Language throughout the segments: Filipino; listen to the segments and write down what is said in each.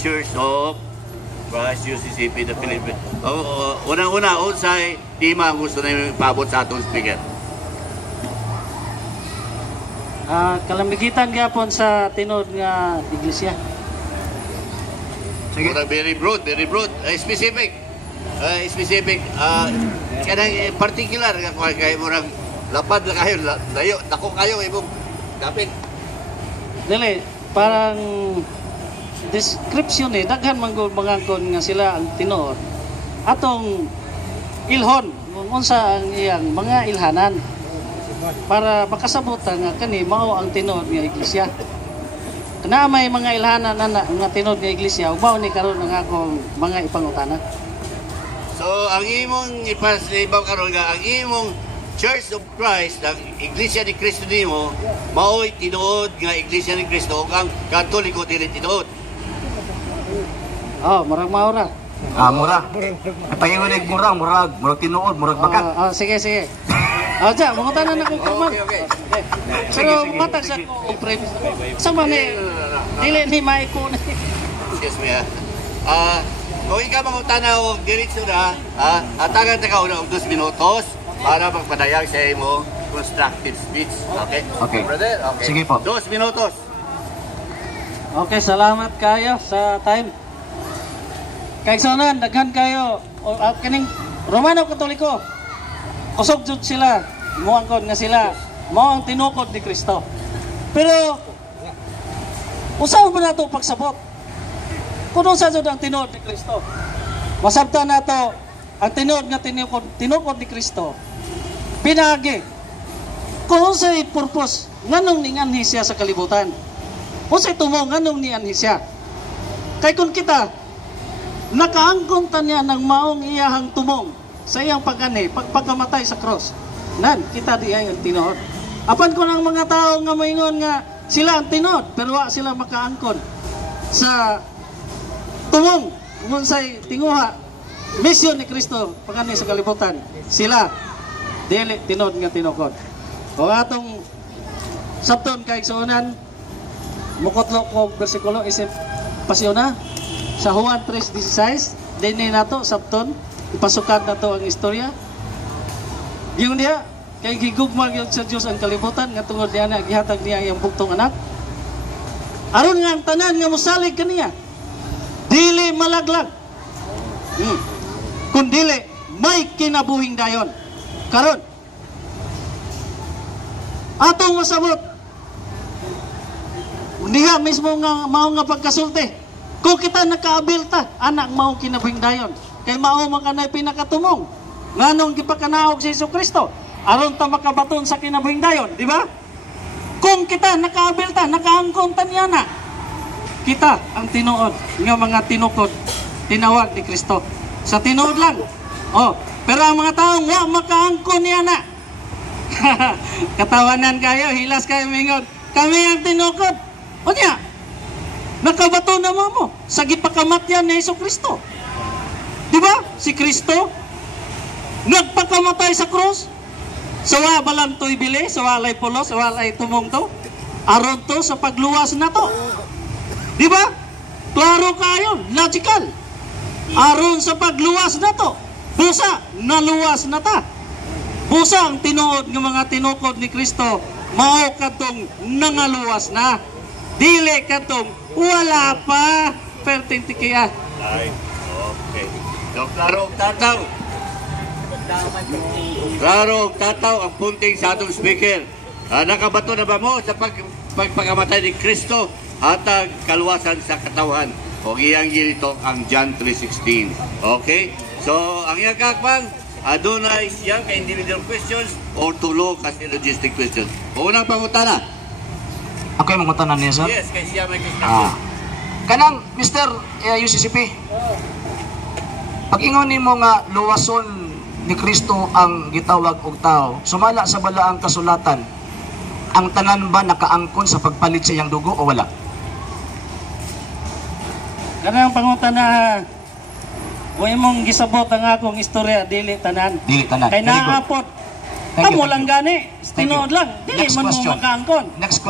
Church of Christ UCCP the Philippines. Unang-una, unsay tema ang gusto na ipabot sa atong speaker? Kalamigitan gyapon sa tinod nga iglesia. Sige. Very broad, very broad. Specific. Kanang particular nga kay murang lapad na kayo, layo, dako kayo imong dapit. Dili, parang description daghan man gud mangangkon nga sila ang tinuod. Atong ilhon, unsa ang iyang mga ilhanan para makasabot nga kani mao ang tinuod nga iglesia. Kana may mga ilhanan nga tinuod nga iglesia, ug mao ni karon ang akong mga ipangutana. So ang imong ipasibaw karon nga ang imong Church of Christ, ang Iglesia ni Cristo nimo, mao'y tinuod nga Iglesia ni Cristo ug ang Katoliko dili tinuod. Murag maura. Mura. Paingon murag tinuod, murag bakat. Sige. Diya, mangutanan na kong kurman. Okay. Pero matag sa kong friend. Sa man dili ni maiko na. Excuse me kung ikaw mangutana og diretso na, atagan ta ka una og 2 minutos para magpadayag sa imo constructive speech. Okay? Okay. Brother? Okay. Sige po. 2 minutos. Okay, salamat kayo sa time. Kaigsonan, daghan kayo kaning Romano Katoliko. Kusog jud sila, muangkon nga sila mao ang tinukod ni Kristo. Pero usaw ba nato pagsabot? Kuno sa jud ang tinuod ni Kristo. Masabtan nato ang tinuod nga tinukod ni Kristo. Pinagi. Kung unsay purpose nganong ninganhi siya sa kalibutan? Unsay tumo nganong nianhi siya? Kay kun kita nakaangkon ta niya ng maong iyahang tumong sa iyang pag-ani, pagpakamatay sa cross. Nan, kita di ay ang tinuod. Apan ko ng mga tao nga maingon nga sila ang tinuod, pero wa sila makaangkon sa tumong unsay tinguha misyon ni Kristo pag-ani sa kalibutan. Sila dili tinuod nga tinukod. O atong sabton kay suunan mukotlo ko bersikulo isip pasyona sa Juan 3:16 dinhi nato sabton ipasukan nato ang istorya. Yung dia kay gigugma gyud sa Dios ang kalibutan nga tungod niya na gihatag niya ang bugtong anak. Aron nga ang tanan nga mosalig kaniya dili malaglag. Kun dili may kinabuhing dayon. Karon atong masabot diha mismo nga mao nga pagkasulti. Kung kita nakaabilta, anak mao kinabuhing dayon. Kay mao man kanay pinakatumong. Nganong gipakanaog si Jesucristo aron ta makabaton sa kinabuhing dayon, di ba? Kung kita nakaabilta, nakaangkon ta niya na. Kita ang tinuod nga mga tinukod, tinawag ni Kristo. Sa tinuod lang. Pero ang mga taong wa makaangkon niya na. Katawanan kayo, hilas kayo mingon. Kami ang tinukod. O niya, nakabato na mo sa gipakamatyan ni Jesucristo. Di ba? Si Kristo nagpakamatay sa cross. Sawa balang to'y bili, sawa lay pulo, sawa lay tumong to. Aron to sa pagluwas na to. Di ba? Klaro kayo, logical. Aron sa pagluwas na to. Busa, naluwas na ta. Busa ang tinuod ng mga tinukod ni Kristo, mao katong nangaluwas na. Dili katong wala pa. Pertinti kaya. Okay. So, klaro og tataw ang punting sa atong speaker. Nakabato na ba mo sa pagpakamatay ni Kristo at ang kaluwasan sa katawan? O iyang ginito ang John 3:16. Okay? So, ang iyang kakbang, adunay siyang ka-individual questions or tulo ka logistic questions. O unang pangutana. Okay, mangutanan niya, sir? Yes, kay siya may question. Kanang, Mr. UCCP, pag-ingon nimo nga luwason ni Kristo ang gitawag og tao, sumala sa balaang kasulatan, ang tanan ba nakaangkon sa pagpalit sa iyang dugo o wala? Kanang pangutana, huwag mong gisabot ang akong istorya, dili tanan. Dili tanan. Kay naapot. Amo lang gani, tinuod lang. Dili Next man mo question. makaangkon. Next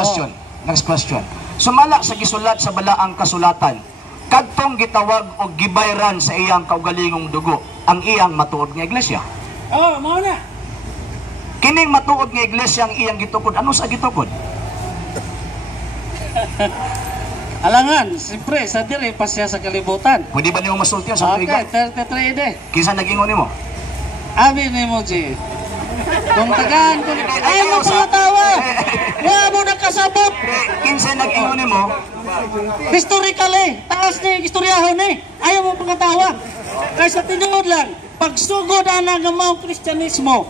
question. Sumala sa gisulat sa balaang kasulatan, kadtong Kristong gitawag o gibayran sa iyang kaugalingong dugo ang iyang matuod nga iglesia. Oh, mao na. Kining matuod nga iglesia ang iyang gitukod. Ano sa gitukod? Alangan, siyempre, sa diri pa siya sa kalibutan. Pwede ba niyo masultihan sa Okay, tuigan? 33 ide. Kinsa nag-ingon nimo? Abi ni mo, G. Kung tagaan ko, ayaw mo pangatawa. Wala mo nakasabot. Kinsa nag-ingon nimo? Historical eh. Taas ni istoryahon eh. Ayaw mo pangatawa. Kaya sa tinuod lang, pagsugod na ng mga Kristyanismo,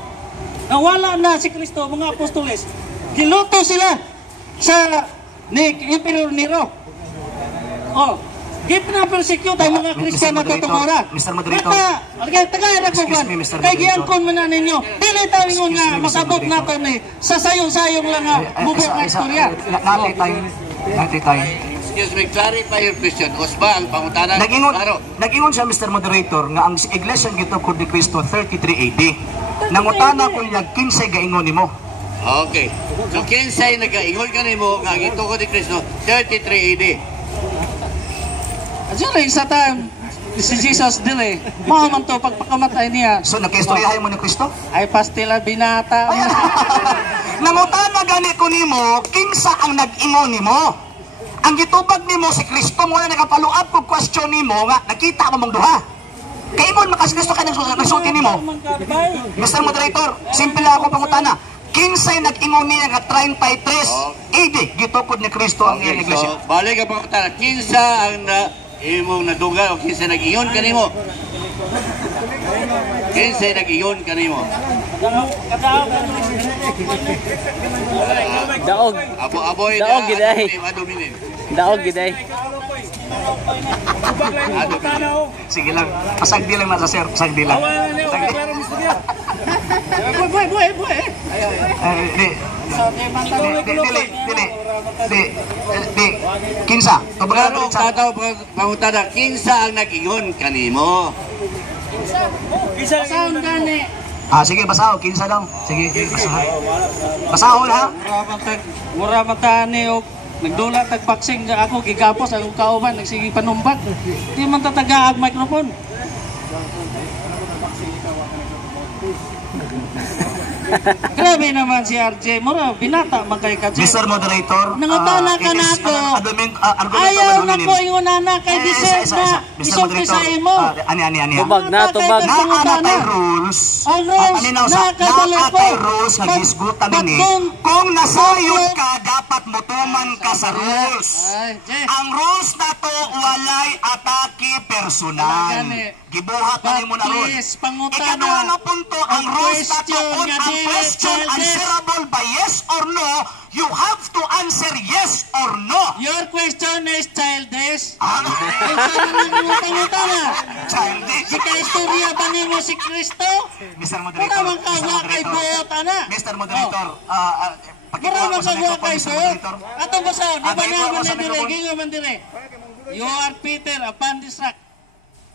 na wala na si Kristo, mga apostoles, giluto sila sa ni Emperor Nero. Oh, gip na persecute ang mga Kristiyan na tutungora. Mr. Moderator. Tagayan ako Excuse man. me, Mr. Kay Moderator. giangkon man na ninyo. Dili tayo ingon nga Excuse me, Mr. masabot Moderator. nato ni sa sayong-sayong lang nga mubok na istorya. Natay tayo. Natay tayo. Excuse me, clarify your question. Osba, ang pangutanan. Nag-ingon siya, Mr. Moderator, nga ang iglesia gitukod ni Kristo 33 AD. Nangutana ko niya, kinsay gaingon nimo? Okay. So, kinsay nag-ingon ka nimo nga gitukod ni Kristo 33 AD. Actually, sa time, si Jesus dili, mao man to pagpakamatay niya. So, nagkaistoryahan mo ni Kristo? Ay pastila binata. Nangutana gani ko nimo, kinsa ang nag-ingon nimo? Ang gitubag nimo si Kristo mo na nakapaluab kog question nimo nga nakita mo mong duha. Kay mo makas Kristo ka nagsulti nimo. Mr. Moderator, simple lang ako pangutana. Kinsay nag-ingon niya nga 33 AD gitukod ni Kristo ang iyang Okay, iglesia. so, balik ang pangutanan. Kinsa ang imong naduga o kinsa nag-ingon ka nimo? Kinsa nag-ingon ka nimo? Daog. Aboy Daog, giday. Aduminin. Daog giday. Sige lang, pasagdi lang na sa sir, pasagdi lang. Di, kinsa? Tubagan Pero sa kataw pangutanan, kinsa ang nag-ingon ka nimo? Saan gani? sige, basaho, kinsa daw. Sige, basaho. Basaho ha? Mura matani og nagdula tag boxing nga ako gigapos ang kauban nagsige panumbag. Di man tataga ang microphone. Grabe naman si RJ. Mura binata man kay Kadje. Mr. Moderator, Nangutana ka na ako. Ayaw na ko yung nana kay deserve na. Isulti sa imo. Ani. Tubag na, tubag. Naanatay rules. Ang rules, naanatay rules nga gisgutan ni. Kung nasayod ka, dapat mutuman ka sa rules. Ay, Jay. Ang rules na to walay atake personal. Gibuhat na nimo na rules. Please, pangutana. Ikaduha nga punto, ang rules na to question kung nga ang dili question childish. answerable by yes or no, you have to answer yes or no. Your question is childish. Ah, Pangutana. childish. Di ka istorya ba nimo si Kristo? Mr. Wala Moderator, man ka wa kay buot ana. Mr. Moderator, Wala pakikuha man ko sa ka wa microphone, kay Mr. buot. Moderator. Atong basaw, di ba Pakikuha ko naman sa na dire, microphone. gingo man dire. You are Peter, a pandisrak.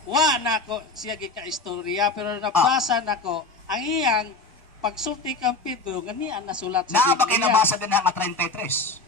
Wa na ko siya gi ka istorya pero nabasa nako ang iyang pagsulti kang Pedro nga niya nasulat sa Naa ba Biblia. kinabasa din na 33?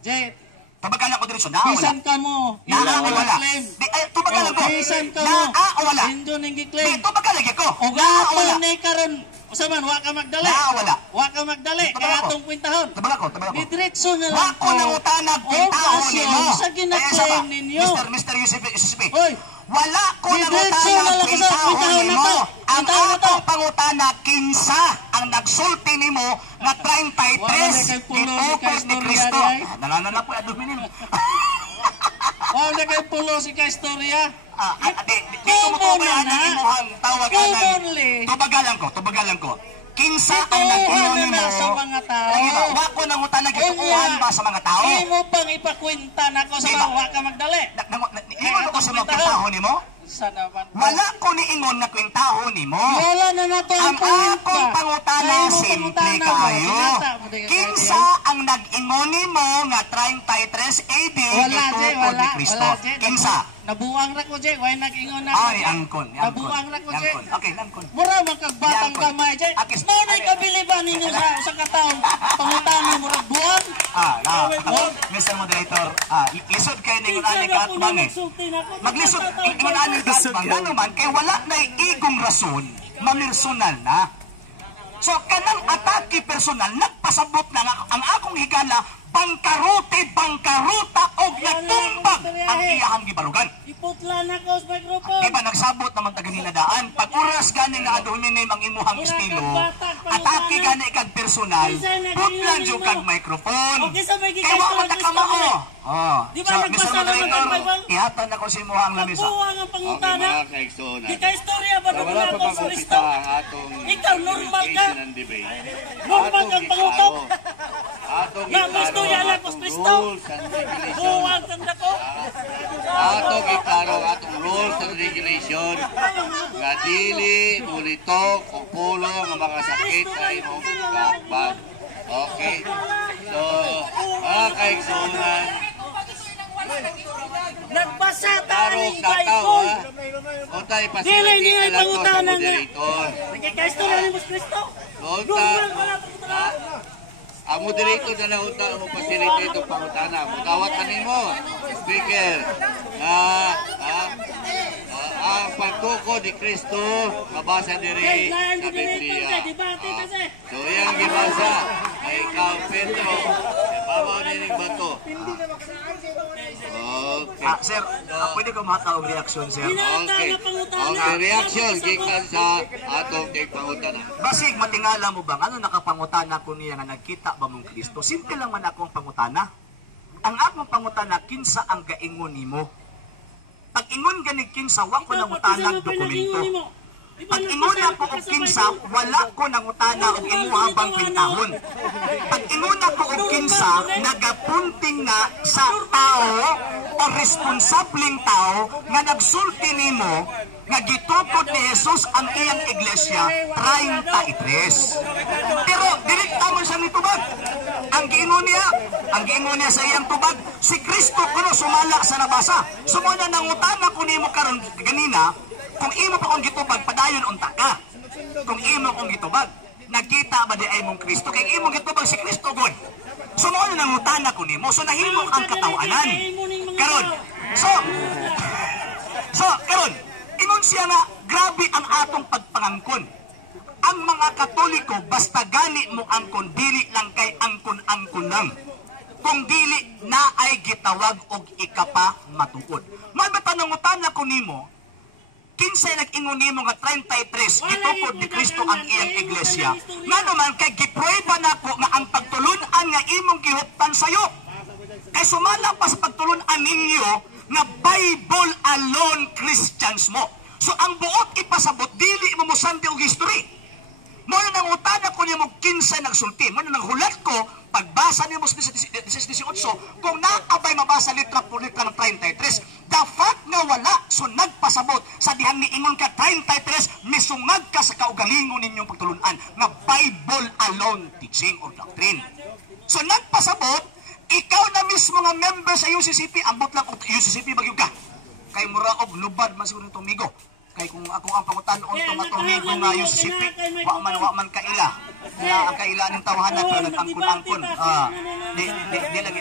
Jay, Tubagalan ko diretso, naa o wala? bisan ka mo. Naa o wala? Claim. Di, tubagalan ko. Bisan ka mo. Naa o wala? Indo ning Di, gi-claim. tubagalan ko. O Naa o wala? gato ni karon usa man wa ka magdali. Naa o wala? Wa ka magdali Tabang kaya ako. atong kwintahon. Tabagan ko. Ni diretso na lang Wako nang utanag pintahon Okasyon nimo. sa gina-claim ninyo. Mr. Yusufi. Hoy, Wala ko nang Diretso na utanag lang ko sa pintahon pintahon na nimo. to. Ang Pintahon na to. atong pangutana kinsa ang nagsulti nimo nga 33 Wala na kay pulo ni gitukod ni kaistorya Kristo. di ay. Nalana po aduminin. wa na kay pulo si ka istorya. Di ko mo Common ba na. ang imuhang tawaganan? Commonly. Tubaгаlan ko. Kinsa ang Ituuhan nag-ingon na nimo? na sa mga tao. Lagi ba? Wako nang utanag ituuhan ba sa mga tao? Imo pang ipakwenta nako sa Di mga ba? wa ka magdali. Ingon ko sa mga kwentahon nimo? Sana man. Wala ko ni ingon na kwentahon nimo. Wala na nato Ang akong pangutana Imo simple pangutana mo, kayo. binata mo din kayo. Kinsa ang nag-ingon nimo nga 33 AD Wala, Jay, gitukod ni wala. Kristo? Wala, Jay. Kinsa? Nabuang ra ko, Jay. Why nag-ingon na? Ay, angkon. Nabuang ra ko, Jay. Okay, angkon. Mura man kag batang Yangkon. kamay, Jay. Akis- Mao na kabiliban ninyo sa usa ka tawo. Pangutana mo ra buwan. Ah, Mr. Moderator, lisod kayo ni Ngunani Kaatbang eh. Maglisod, Ngunani Kaatbang, ano man, kay wala na igong rason, mamersonal na. So, kanang atake personal, nagpasabot na nga ang akong higala, bangkaruta og natumbag ang iyahang gibarugan. Iputla na ko sa microphone. Di ba nagsabot naman taganinadaan? Pag oras gani nga adonin ang imuhang estilo, atake gani kag personal, putlan jud kag microphone. Kaya wa man takamao. Di ba nagbasa naman kag Bible? Ihatan na ko si imuhang lamisa. Buwang ang pangutana. Di ka istorya ba na Wala pa ako sa Kristo? ang atong Ikaw normal ka. education and debate. Normal kang pangutok. Atong Na gusto niya lang ko sa Kristo. rules and regulations. Buwang kang dako. Atong iklaro atong rules and regulation nga dili mulitok o pulong ang mga sakit sa imong kaabag. Okay? So, mga kaigsunan, Nagbasa ta tarong ng tataw Bible. ha. O tayo Dili pasiliti niya ka lang to sa ipangutanan nga. moderator. Nagkakaistorya ni Mus Kristo. Unta, Normal wala pangutana. ang moderator na unta mo pasiliti itong pangutana. Mutawat ka nimo, speaker, ang pagtuko ni Kristo mabasa diri sa Biblia. So iyang gibasa ay ikaw Pedro, babaw nining bato. Okay. Sir, pwede ko matawag reaksyon, sir? Okay. Okay, reaction gikan sa atong pangutana. Basig, matingala mo bang ano nakapangutana ko niya nga nagkita ba mong Kristo? Simple lang man akong pangutana. Ang akong pangutana, kinsa ang gaingon nimo? Pag ingon gani kinsa, wa ko nangutanang dokumento. Pag ingon ako og kinsa, wala ko nangutanang og imuhabang kwentahon. Pag ingon ako og kinsa, nagapunting na sa tao o responsableng tao nga nagsulti nimo nga gitukod ni Jesus ang iyang iglesia 33. Pero direkta man siya nitubag. Ang giingon niya sa iyang tubag, si Kristo kuno sumala sa nabasa. Sumuna nangutana ko nimo karon ganina, kung imo pa kong gitubag, padayon unta ka. Kung imo kong gitubag, nakita ba di ay mong Kristo? Kaya imo gitubag si Kristo God. Sumuna nangutana ko nimo, so nahimok ang katawanan. Karon, karon, ingon siya nga, grabe ang atong pagpangangkon. Ang mga Katoliko, basta gani mo angkon, dili lang kay angkon-angkon lang. Kung dili na ay gitawag og ikapa matuod. Mabata nangutana ko nimo, kinsay nag-ingon nimo nga 33 gitukod ni Kristo ang iyang iglesia. Nga naman kay giprueba nako nga ang pagtulun-an nga imong gihuptan sayo. Kay sumala pa sa pagtulun-an ninyo nga Bible alone Christians mo. So ang buot ipasabot dili mo musandi og history. Mo na nangutana ko nimo kinsay nagsulti. Mo na nanghulat ko pagbasa nimo sa 18 kung naabay mabasa litra por litra ng 33. The fact nga wala so nagpasabot sa dihang niingon ka 33 misungag ka sa kaugalingon ninyong pagtulunan nga Bible alone teaching or doctrine. So nagpasabot ikaw na mismo nga member sa UCCP, ambot lang og UCCP bagyog ka. Kay mura og lubad man siguro nitong migo. Kay kung ako ang pangutan-on itong matumigo nga UCCP, wa man kaila. Na ang kaila ng tawahan na nag-angkon-angkon. Di lagi.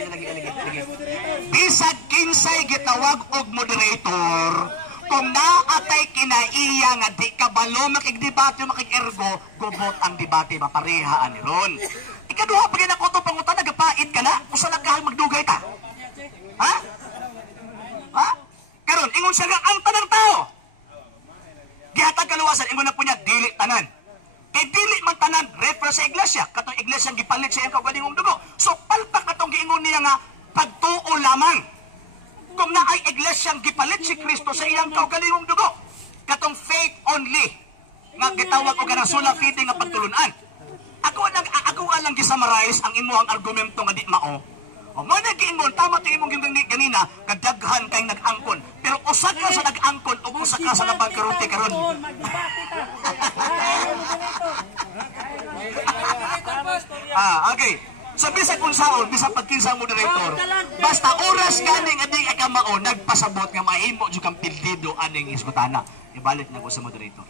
Bisag kinsay gitawag og moderator, kung naatay kinaiya nga di kabalo makigdebate makig-ergo, gubot ang debate maparehaan ni ron. Ikaduha pag na ko ito pangutan, nagapait ka na, usa nagkahal magdugay ta. Ha? Karon, ingon siya nga ang tanang tao. Gihatag kaluwasan, ingon na po niya, dili tanan. Kay dili man tanan, refer sa iglesia. Katong iglesia gipalit sa iyang kaugalingong dugo. So, palpak na itong giingon niya nga, pagtuo lamang. Kung na ay iglesia gipalit si Kristo sa iyang kaugalingong dugo. Katong faith only. Nga gitawag o ganasula feeding nga pagtulunan. Ako lang gisummarize ang imuhang argumento nga di mao. O mo na giingon, tama ito imong ganina, kadaghan kay nag-angkon. Pero usa ka sa nag-angkon o usa ka sa nabangkarote karon. Okay. So bisag unsaon, bisag pagkinsa moderator, basta oras ganing ading akamao nagpasabot nga mahimo jud kang pildido aning iskutana. Ibalik na ko sa moderator.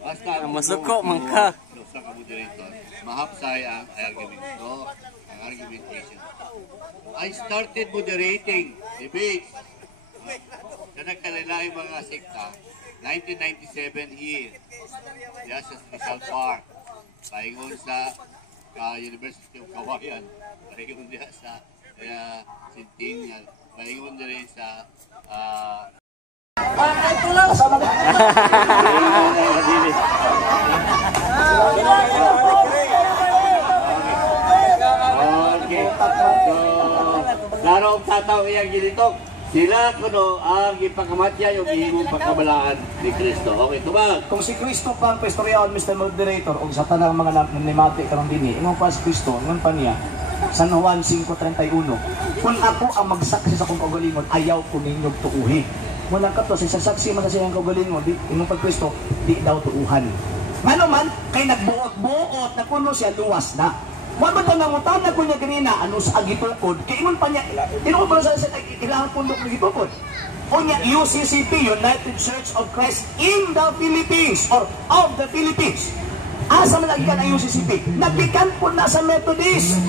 Basta masuko man ka. usa ka moderator, mahapsay ang argument. So, ang argumentation. I started moderating debates sa nagkalain mga sekta 1997 here. Diya sa Rizal Park. Paingon sa University of Kawayan. Paingon diya sa Centennial. Paingon din sa okay. So, darong tataw iyang gilitok. Sila kuno ang ipakamatya yung ihimong pagkabalaan ni Kristo. Okay, tubag. Kung si Kristo pa ang pestoryaon, Mr. Moderator, o sa tanang mga nanimati karong dini, ingon pa si Kristo, ingon pa niya, San Juan 5:31, kung ako ang magsaksi sa kong kaugalingon, ayaw ko ninyong tuuhi. Muna ka to, sa saksi man sa siyang kaugalingon, ingon pa Kristo, di daw tuuhan. Ano man, kay nagbuot-buot na kuno siya, luwas na. Wala ba ito nangutan na kunya ganina, ano sa agitukod, kaya ingon pa niya, tinuod pa sa ilang pundok na gitukod. O niya, UCCP, United Church of Christ in the Philippines, or of the Philippines. Asa man nagikan ang UCCP? Nagikan po na sa Methodist,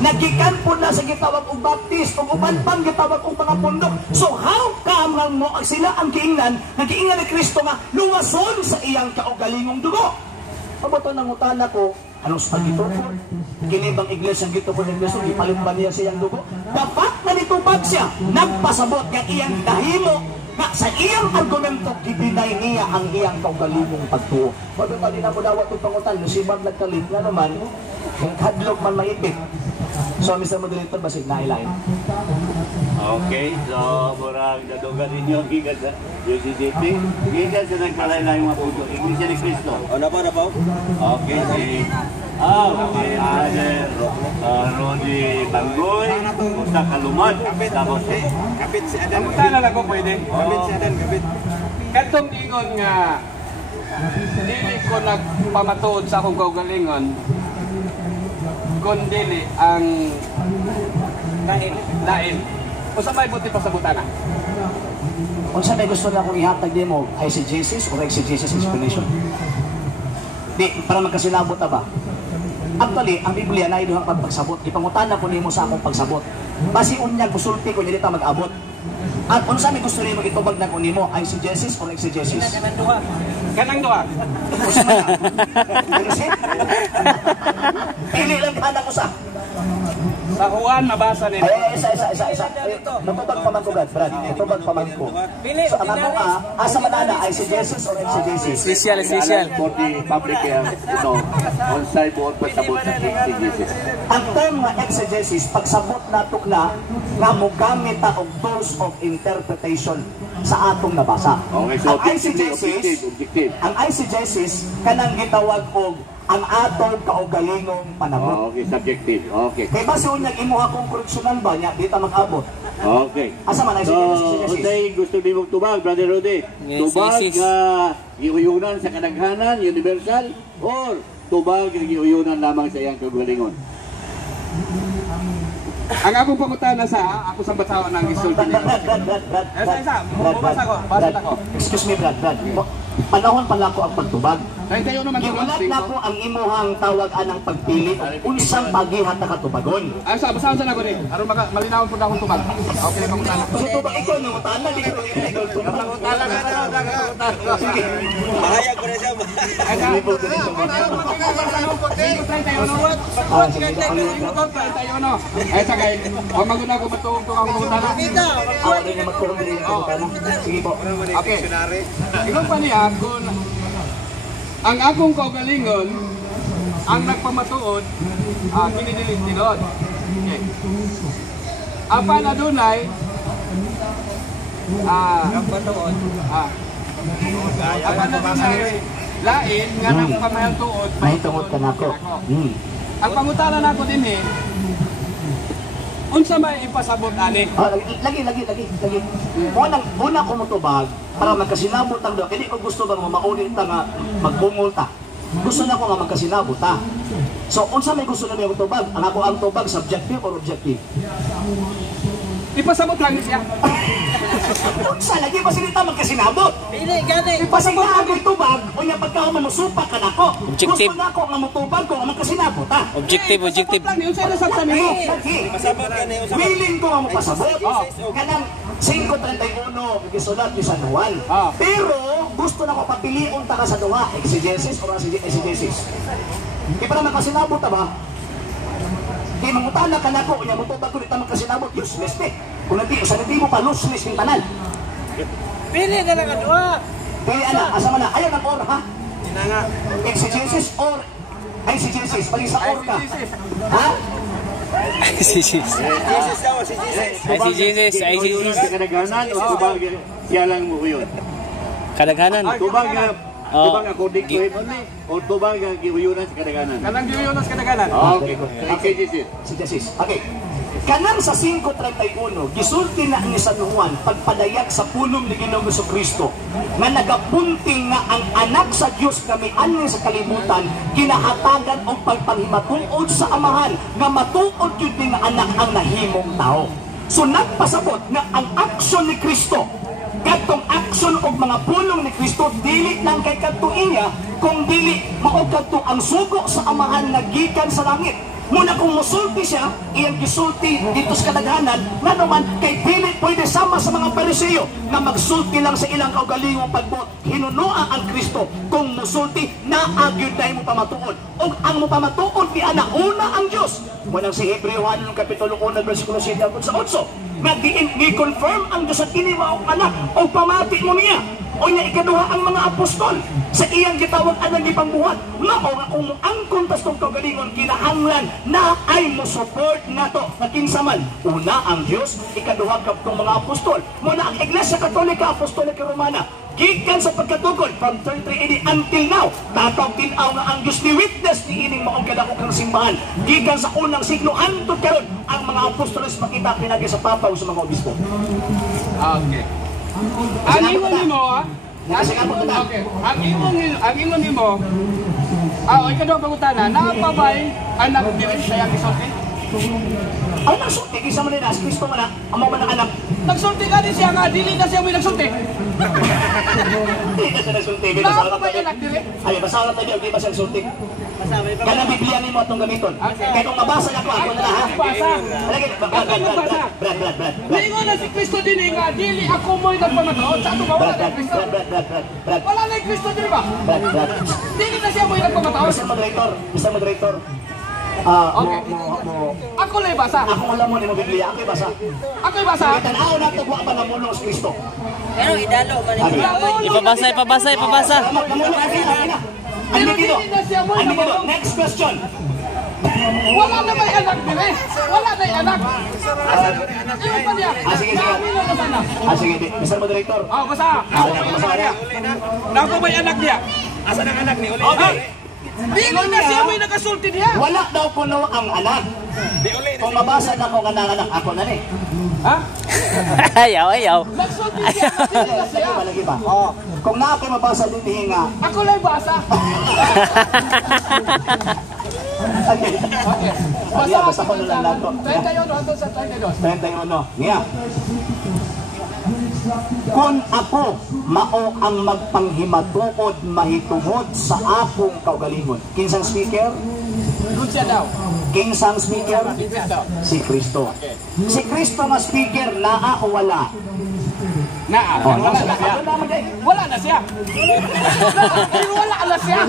nagikan po na sa gitawag o Baptist, o uban pang gitawag o mga pundok. So how come mo sila ang kiingnan, nagiingan ni Kristo nga, luwason sa iyang kaugalingong dugo? Pabato nangutan ako, anong sa gitukod? Kinibang iglesia ang gitukod ng Kristo, ipalit ba niya siyang dugo? Dapat na nitubag siya, nagpasabot ng iyang dahimo, nga sa iyang argumento, gibinay niya ang iyang kaugalingong pagtuo. Pagod pa din ako dawat itong pangutan, lusibag nagkalit na naman, yung kadlok man maipit. So, Mr. Moderator, basig na ilain. Okay, so murang nadugan ninyo ang gigan sa UCCP. Gigan sa nagpalay-lay mga puso. Iglesia ni Cristo. Na po? Okay, si Ader, Rodi Bangoy, Musa Kalumad, tapos Kapit si Adan. Ang tala lang ko pwede. Kapit si Adan, kapit. Katong ingon nga, dili ko nagpamatuod sa akong kaugalingon, kundi ang lain. O sa may buti pasabutan na? Kung saan may gusto na akong ihatag din mo, eisegesis or exegesis explanation? Di, para magkasilabot na ba? Actually, ang Biblia na iduhang pagpagsabot. Ipangutana ko nimo sa akong pagsabot. Basi unyag, kusulti ko, hindi ta mag-abot. At kung saan may gusto nimo itubag na ko nimo, eisegesis or exegesis? Kanang duha. Gusto mo na? Pili lang ka na ko sa. Sa Juan, mabasa nila. Ay, isa. Natubag pa man ko, Brad. Natubag pa man ko. So, ang ako asa manana, eisegesis or exegesis? Essential for the public health, on-site buong pasabot sa exegesis. Ang term nga exegesis, pagsabot nato na nga mogamit ta og tools of interpretation sa atong nabasa. Okay, so Ang eisegesis, objective. ang eisegesis kanang gitawag og ang atong kaugalingong panamot. Okay, subjective. Okay. Kay base unyag imo akong korreksyonan ba niya, di ta mag-abot. Okay. Asa man So, eisegesis? unsay gusto nimo tubag, Brother Rudy? Tubag nga giuyunan sa kadaghanan, universal, or tubag nga giuyunan lamang sa iyang kagalingon? Ang akong pangutana sa ako sa basahan ng isulti nila. Isa, bumabasa ko, basa ako. Excuse me, Brad. Panahon pala ko ang pagtubag. Tayo naman Giulat na ko ang imuhang tawag anang pagpili o unsang pagihat na katubagon. Ay, sa basahan sa nako din. Aron malinawon pud akong tubag. Okay, pangutana. So tubag ikaw nang utana, di ko ikaw tubag. Sige. Mahayag ko na siya. Ay, sa Libo ko nito. Ay, sagay. Ang maguna ko matuog ang pangutana. Ako rin na magkurong din ang utana. Sige po. Okay. Ikaw pa niya, kung ang akong kaugalingon, ang nagpamatuod, kinidilig-dilod. Okay. Apan adunay, apan adunay, lain, nga nang pamayang tuod, May tungod ka na ako. Ang pangutana na ako din unsa may ipasabot ani? Lagi. Una ko motubag para magkasinabot ang doon. Hindi ko gusto bang maulit ta nga magbungol ta. Gusto na ko nga magkasinabot ta. So, unsa may gusto na may tubag? Ang ako ang tubag, subjective or objective? Ipasabot lang siya. Unsa lagi masinita magkasinabot. Pili gani. Pasig na ako itubag, o niya pagka manusupak ka na ko. Objective. Gusto na ako nga mutubag ko, nga magkasinabot ha. Objective. Lang, yun sa'yo nasabta nimo. Pasabot ka na yung sa Willing ko nga mapasabot. Kanang 5:31 gisulat ni San Juan. Pero gusto na ko papilion ta ka sa duha, exegesis o exegesis. Di pa naman kasinabot ta ba? Di mangutana ka na ko, unya mutubag ko di ta magkasinabot, useless eh. Kung hindi mo pa useless yung tanan. Pili na lang ang duha. Pili ana, asa man na, ayaw ng or ha? nga. Exegesis or exegesis, pali sa or ka. Ha? Si Jesus. Jesus daw, si Jesus. Ay, si Jesus. Ay, si Jesus. Sa kadaghanan o tubag siya lang mo yun. Kadaghanan. Tubag Oh. tubag according to him only o tubag ang giuyunan sa kadaghanan. Kanang giuyonas kadaganan. Okay, exegesis. Exegesis. Okay. Kanang sa 5:31, gisulti na ni San Juan pagpadayag sa pulong ni Ginoong Jesucristo nga nagapunting nga ang anak sa Dios kami ani sa kalibutan kinahatagan og pagpanghimatuod sa amahan nga matuod gyud nga anak ang nahimong tao. So nagpasabot nga ang aksyon ni Kristo katong aksyon og mga pulong ni Kristo dili lang kay kadto iya kung dili mao kadto ang sugo sa amahan nga gikan sa langit. Muna kung musulti siya, iyang gisulti dito sa kadaghanan, nga naman kay dili pwede sama sa mga Pariseo na magsulti lang sa ilang kaugalingong pagbuot. Hinunoa ang Kristo kung musulti na agyud dahil mo pamatuod. O ang mo pamatuod di ana una ang Dios. Munang si Hebreo 1 kapitulo 1 bersikulo 7 hangtod sa 8. Nga di-confirm ang Dios at kini maong anak o pamati mo niya. O niya ikaduha ang mga apostol sa iyang gitawag anang gipangbuhat. Mao nga kung angkon tas tong kagalingon kinahanglan na ay mo support nato nga kinsa man. Una ang Dios, ikaduha kadtong mga apostol. Muna ang Iglesia Katolika Apostolika Romana gikan sa pagkatukod from 33 AD until now. Tataw tin-aw nga ang Dios ni witness ni ining maong kadakong simbahan. Gikan sa unang siglo hangtod karon ang mga apostoles makita pinagi sa papaw sa mga obispo. Okay. Ang ingon nimo okay. Ang ingon nimo ikaduha pangutana, naapabay anak diri sa iyang gisulti? Ay, nagsulti, kisa mo nila, Kristo mo na, amo man ang anak. Nagsulti ka din siya nga, dili na siya may nagsulti. Hindi na siya nagsulti, Naapabay anak diri? ay, basahan tayo, di ba siya nagsulti? Kanang Biblia ni mo itong gamiton. Kaya kung mabasa niya ako na ha? Basa. Halagi, Brad. Ningon na si Kristo din nga, dili ako mo'y nagpamatuod. Sa ato ba, wala na Kristo? Brad. Wala na Kristo din ba? Brad. Dili na siya mo'y nagpamatuod. Mr. Moderator. Okay. Ako lang basa. Ako alam mo ni mo Biblia, ako'y basa. Ako'y basa. Kaya tanaw na ito, buwa pa na mulong si Kristo. Pero idalo man ni. Ipabasa. Namulong, okay na. Ano dito? Next question. Wala na may anak dire. Wala na yung anak. Ano pa niya? Sige. Naamino na sana. Sige, Mr. Moderator. Basa. Naku may anak niya. Asa ng anak ni Uli? Dili na siya may nakasulti niya. Wala daw kuno ang anak. Kung mabasa na ko nga nanganak ako na ni. Ha? Ayaw. Nagsulti siya. Dili na siya. Lagi pa. Kung na ako mabasa din hinga. Ako lang basa. Okay. Basta ko na lang nato. 31 hangtod sa 32. 31. Niya. Kung ako mao ang magpanghimatuod mahitungod sa akong kaugalingon. Kinsang speaker? Good siya daw. Kinsang speaker? Kristo. Si Kristo. Si Kristo nga speaker naa o wala? Wala na siya. Wala na siya. Wala na siya.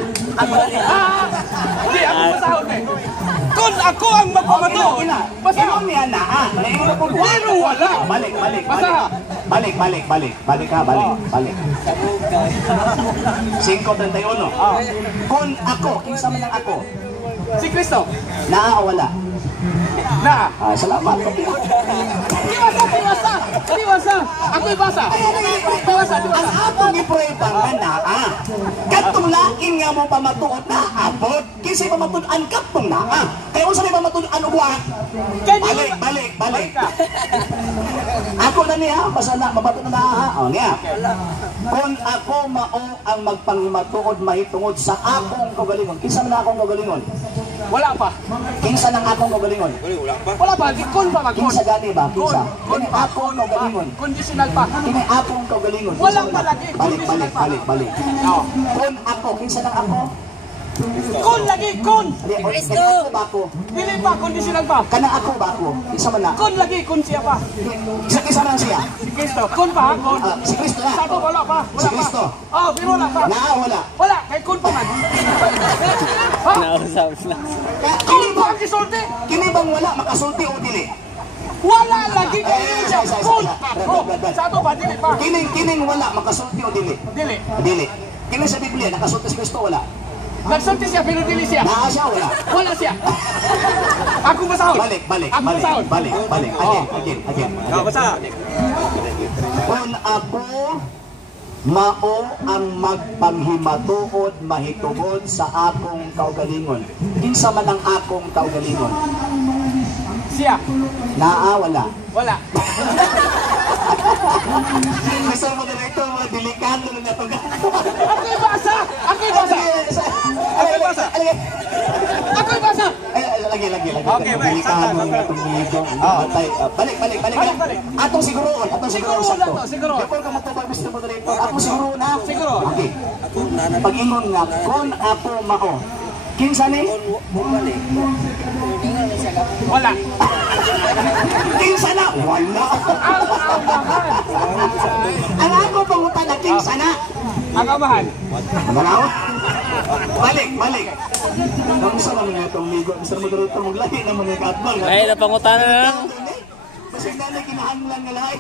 Hindi, ako masahod eh. Kung ako ang magpamatuod, Ino niya naa. pero wala. Balik. Basta. Balik. 5:31. Kung ako, kinsa man ang ako, Si Kristo. naa o wala? Na. Salamat. Tiwasa. Ako'y basa. Tiwasa. Ang atong iprueba nga naa. Katong lain nga mo pamatuod na abot. Kisay pamatuod-an katong naa. Kaya unsa may pamatuod-an ugwa? Balik. Ako na niya, basta na mabatuod na naa. Niya. Kung ako mao ang magpanghimatuod mahitungod sa akong kaugalingon. Kinsa man akong kaugalingon? Wala pa. Kinsa ng akong kaugalingon? Wala pa. Kun pa mag-kun. Kinsa gani ba? Kinsa? Kun Kini pa. akong kaugalingon. Conditional pa. Kini akong kaugalingon. Walang palagi. Balik. Oh. Kun ako, kinsa ng ako? Kun lagi. Kun. Kristo. Ako ba ako? Dili pa. Conditional pa. Kanang ako ba ako? Isa man na. Kun lagi. Kun siya pa. Isa man siya. Si Kristo. Kun pa. Kun. Si Kristo na. Sato wala pa. Si Kristo. Oh, pero wala pa. Wala. Wala. Kay kun pa man. Ha? Nausap na. Kun pa ang gisulti. Kini bang wala makasulti o dili? Wala lagi kayo siya. Kun. Oh, sato pa. Dili pa. Kining wala makasulti o dili? Dili. Dili. Kini sa Biblia nakasulti si Kristo wala? Nagsulti siya pero dili siya. Naa siya wala? Wala siya. Ako masahol. Balik. Ako masahol. Balik. Again. Basa. Kung ako mao ang magpanghimatuod mahitungod sa akong kaugalingon. Kinsa man ang akong kaugalingon? Siya. Naa wala? Wala. Gusto mo na ito, mga delikado na ito. Ako'y basa. Ako'y basa. Lagi. Okay, bye. Delikado na itong dito. Balik. Atong siguroon. Siguro sakto. lang to, siguro. Before ka matubag, Mr. Moderator, atong siguro na. Siguro. Okay. Pag-ingon nga, kon ako mao. Kinsa ni? Wala. Kinsa na? Wala. Ang ako pangutan na kinsa na? Ang amahan. Wala. Balik. Kamusta naman nga itong ligo? Mr. Moderator, maglaki naman yung katbal. Ay, napangutanan na lang. Kasi nanay kinahanglan nga lahat.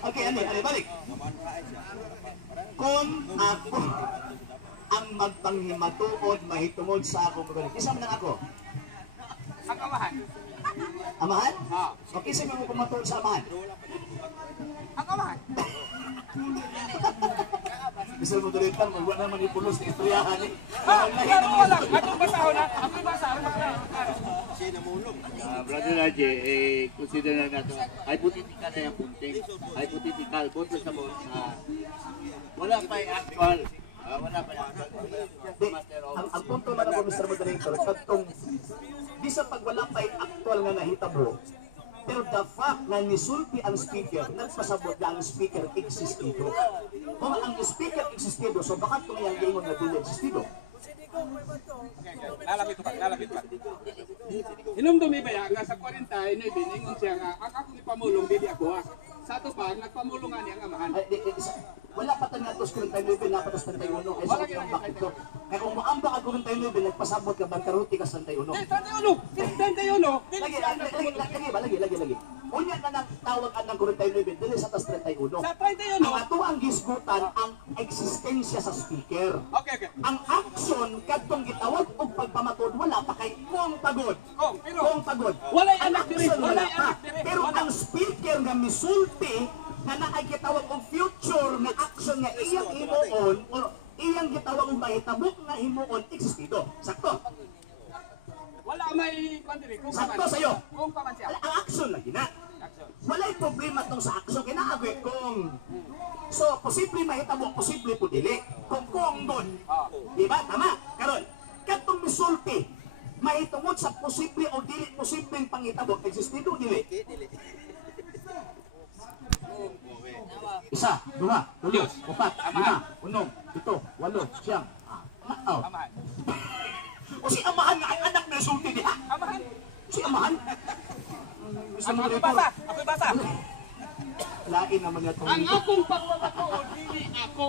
Okay, balik. Kung ako ang magpanghimatuod mahitungod sa akong pagkalit. Isa man ako? Ang amahan. Amahan? Okay, sabi mo kumatuod sa amahan? Ang amahan. Mr. Moderator, magwa naman ipulos na istoryahan eh. Wala. Akong basahon na. Akong basahon na. Brother Raje, consider na natin, hypothetical na yung punting. Hypothetical, boto sa boto. Wala pa yung actual. Ang punto na ako, Mr. Moderator, katong di sa pag wala pa yung actual nga nahitabo, pero the fact na nisulti ang speaker, nagpasabot na ang speaker existido. Kung ang speaker existido, so bakit kung yung gayon na dili existido? Lalapit pa. Inumdumi ba yan nga sa 40, ingon siya nga, ang akong ipamulong, dili ako ha. Sa ito pa, nagpamulungan niya ang amahan. Wala pa tayo natos kung tayo nubin, napatas tayo uno. Kaya sa kong bakit ko. Kaya kung maamba ka kung tayo nubin, nagpasabot ka bangkaruti ka sa tayo uno. Lagi. Unya na nang tawag ang kung tayo nubin, dili sa tas tayo uno. Sa 31. Ang ato ang gisgutan, ang eksistensya sa speaker. Okay. Ang action, kadtong gitawag o pagpamatod, wala pa kay kung pagod. Kung pagod. Wala'y anak diri. Action wala pa. Pero ang speaker nga misulti, na nakagitawag og future nga action nga iyang himuon o iyang gitawag og mahitabok nga himuon existido. Sakto. Wala may pandiri. Sakto sayo. Kung paman siya. Ang action lagi na. Walay problema tong sa action kinaagay kung so posible mahitabok, posible po dili. Kung good. Di ba? Tama. Karon, kadtong misulti mahitungod sa posible o dili posibleng panghitabok existido dili. Isa, dua, tulo, upat, lima, unom, pito, walo, siyam. O si amahan nga ang anak na sulti niya. Amahan. Si amahan. Ako'y basa. Lain naman niya itong Ang akong pagpapatuod, dili ako.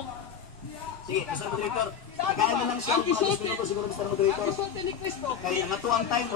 Sige, Mr. Moderator. Kagaya na lang siya. Ang isulti Siguro, Mr. Moderator. Ang isulti ni Kristo. Kaya ang atuang time,